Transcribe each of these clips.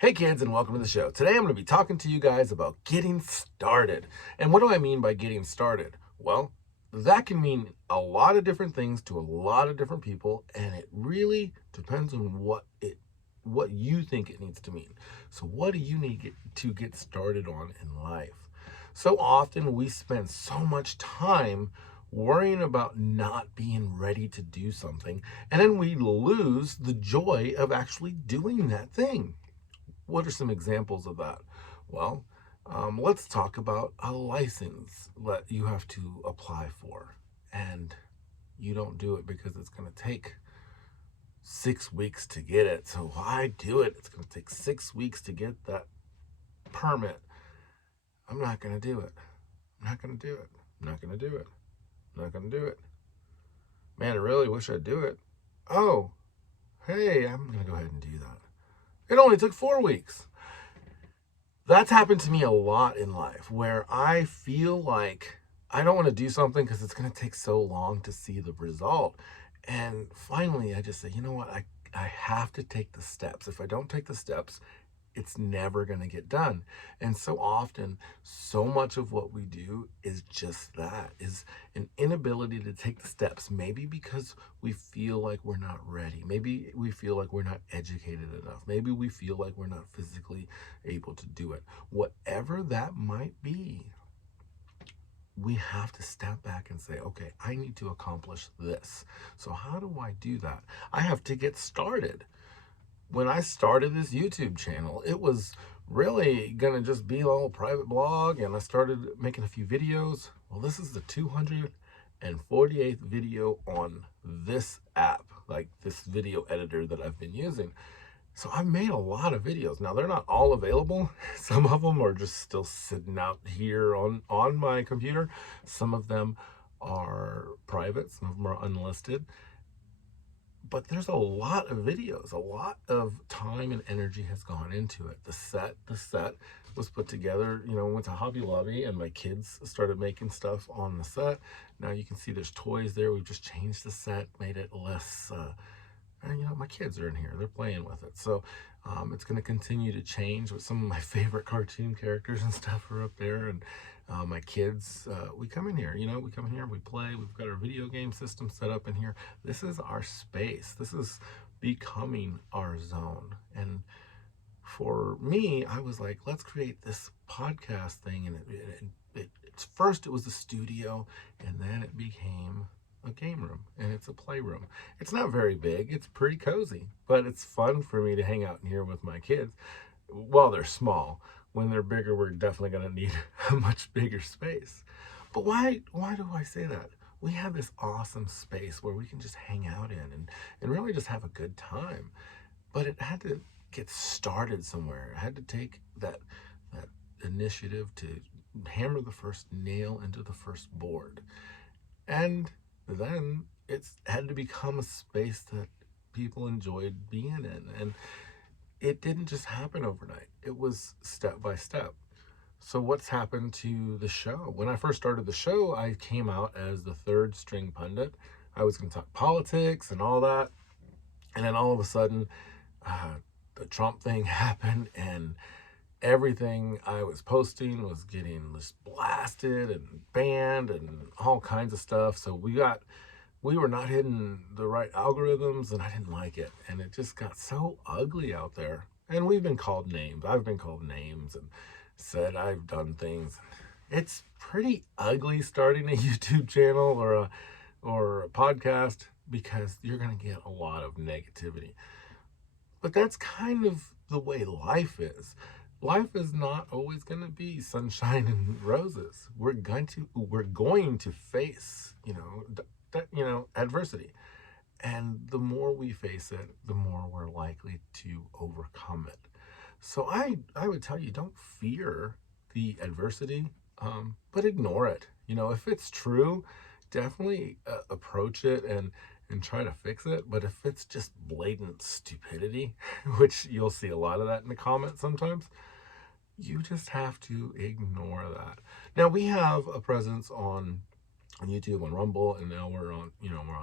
Hey kids, and welcome to the show. Today I'm going to be talking to you guys about getting started. And what do I mean by getting started? Well, that can mean a lot of different things to a lot of different people, and it really depends on what you think it needs to mean. So what do you need to get started on in life? So often we spend so much time worrying about not being ready to do something, and then we lose the joy of actually doing that thing. What are some examples of that? Well, let's talk about a license that you have to apply for, and you don't do it because it's going to take 6 weeks to get it. So why do it? It's going to take 6 weeks to get that permit. I'm not going to do it. I'm not going to do it. I'm not going to do it. I'm not going to do it. Man, I really wish I'd do it. Oh, hey, I'm going to go ahead and do that. It only took 4 weeks. That's happened to me a lot in life where I feel like I don't want to do something because it's going to take so long to see the result. And finally, I just say, you know what? I have to take the steps. If I don't take the steps, it's never going to get done. And so often, so much of what we do is just that, is an inability to take the steps. Maybe because we feel like we're not ready. Maybe we feel like we're not educated enough. Maybe we feel like we're not physically able to do it. Whatever that might be, we have to step back and say, okay, I need to accomplish this. So how do I do that? I have to get started. When I started this YouTube channel, it was really gonna just be a little private blog, and I started making a few videos. Well, this is the 248th video on this app, like this video editor that I've been using. So I've made a lot of videos. Now they're not all available. Some of them are just still sitting out here on my computer. Some of them are private, some of them are unlisted, but there's a lot of videos. A lot of time and energy has gone into it. The set was put together, went to Hobby Lobby, and my kids started making stuff on the set. Now you can see there's toys there. We've just changed the set, made it less and my kids are in here, they're playing with it. So it's going to continue to change. With some of my favorite cartoon characters and stuff are up there, and my kids, we come in here, we come in here, we play. We've got our video game system set up in here. This is our space. This is becoming our zone. And for me, I was like, let's create this podcast thing. And first it was a studio, and then it became a game room, and it's a playroom. It's not very big, it's pretty cozy, but it's fun for me to hang out in here with my kids while they're small. When they're bigger, we're definitely going to need a much bigger space. But why do I say that? We have this awesome space where we can just hang out in, and really just have a good time. But it had to get started somewhere. It had to take that initiative to hammer the first nail into the first board. And then it's had to become a space that people enjoyed being in. And it didn't just happen overnight, it was step by step. So, what's happened to the show? When I first started the show, I came out as the third string pundit. I was going to talk politics and all that. And then all of a sudden, uh, the Trump thing happened, and everything I was posting was getting just blasted and banned and all kinds of stuff. So we were not hitting the right algorithms, and I didn't like it. And it just got so ugly out there. And we've been called names. I've been called names and said I've done things. It's pretty ugly starting a YouTube channel or a podcast, because you're going to get a lot of negativity. But that's kind of the way life is. Life is not always going to be sunshine and roses. We're going to face, adversity. And the more we face it, the more we're likely to overcome it. So I would tell you, don't fear the adversity, but ignore it. If it's true, definitely approach it and try to fix it. But if it's just blatant stupidity, which you'll see a lot of that in the comments sometimes, you just have to ignore that. Now we have a presence on YouTube, on Rumble, and now we're on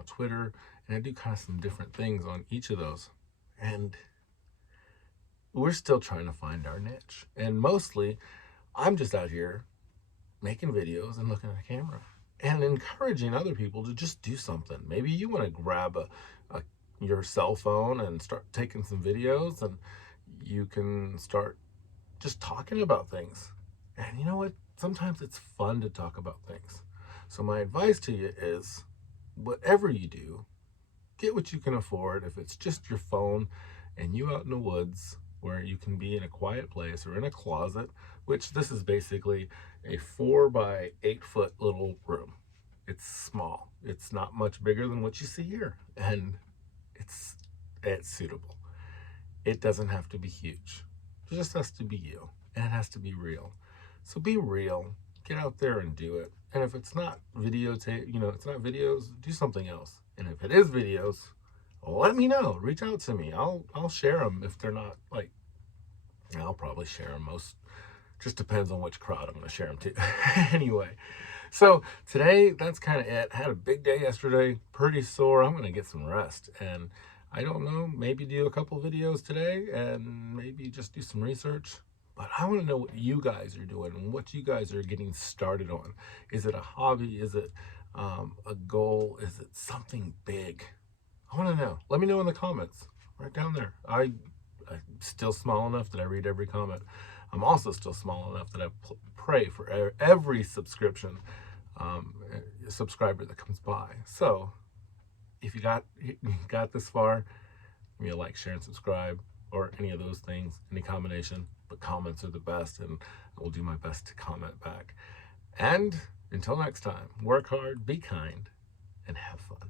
Twitter, and I do kind of some different things on each of those. And we're still trying to find our niche. And mostly, I'm just out here making videos and looking at a camera and encouraging other people to just do something. Maybe you want to grab your cell phone and start taking some videos, and you can start just talking about things. And you know what? Sometimes it's fun to talk about things. So my advice to you is, whatever you do, get what you can afford. If it's just your phone and you out in the woods where you can be in a quiet place or in a closet, which this is basically a 4 by 8 foot little room. It's small. It's not much bigger than what you see here, and it's suitable. It doesn't have to be huge. It just has to be you, and it has to be real. So be real. Get out there and do it. And if it's not videotape, it's not videos, do something else. And if it is videos, let me know. Reach out to me. I'll share them. If they're not like, I'll probably share them. Most just depends on which crowd I'm going to share them to. Anyway, so today that's kind of it. Had a big day yesterday. Pretty sore. I'm going to get some rest, and I don't know, maybe do a couple videos today and maybe just do some research. But I want to know what you guys are doing and what you guys are getting started on. Is it a hobby? Is it a goal? Is it something big? I want to know. Let me know in the comments right down there. I'm still small enough that I read every comment. I'm also still small enough that I pray for every subscriber that comes by. So if you got this far, give me a like, share, and subscribe, or any of those things, any combination. But comments are the best, and I will do my best to comment back. And until next time, work hard, be kind, and have fun.